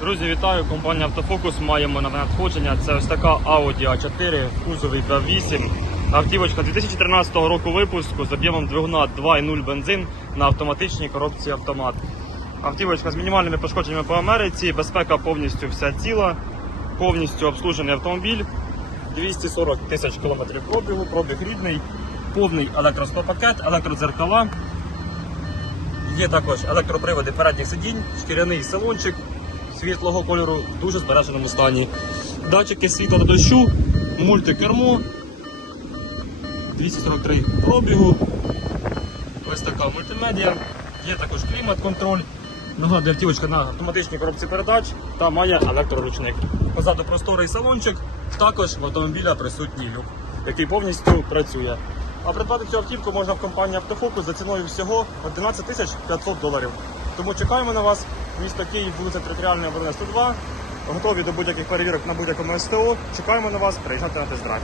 Друзі, вітаю! Компанія Автофокус. Маємо нове надходження. Це ось така Audi A4 в кузові 2.8. Автівочка 2013 року випуску з об'ємом двигуна 2.0 бензин на автоматичній коробці автомат. Автівочка з мінімальними пошкодженнями по Америці, безпека повністю вся ціла, повністю обслужений автомобіль. 240 тисяч кілометрів пробігу, пробіг рідний, повний електросклопакет, електродзеркала. Є також електроприводи передніх сидінь, шкіряний салончик світлого кольору в дуже збереженому стані. Датчики світла та дощу, мультикермо, 243 пробігу. Ось така мультимедіа. Є також клімат-контроль. Нагадує автівочка на автоматичній коробці передач та має електроручник. Позаду просторий салончик, також в автомобіля присутній люк, який повністю працює. А придбати цю автівку можна в компанії Автофокус за ціною всього 11 500 доларів. Тому чекаємо на вас. Місто Київ, вулиця Територіальної оборони 102. Готові до будь-яких перевірок на будь-якому СТО. Чекаємо на вас, приїжджайте на тест-драйв.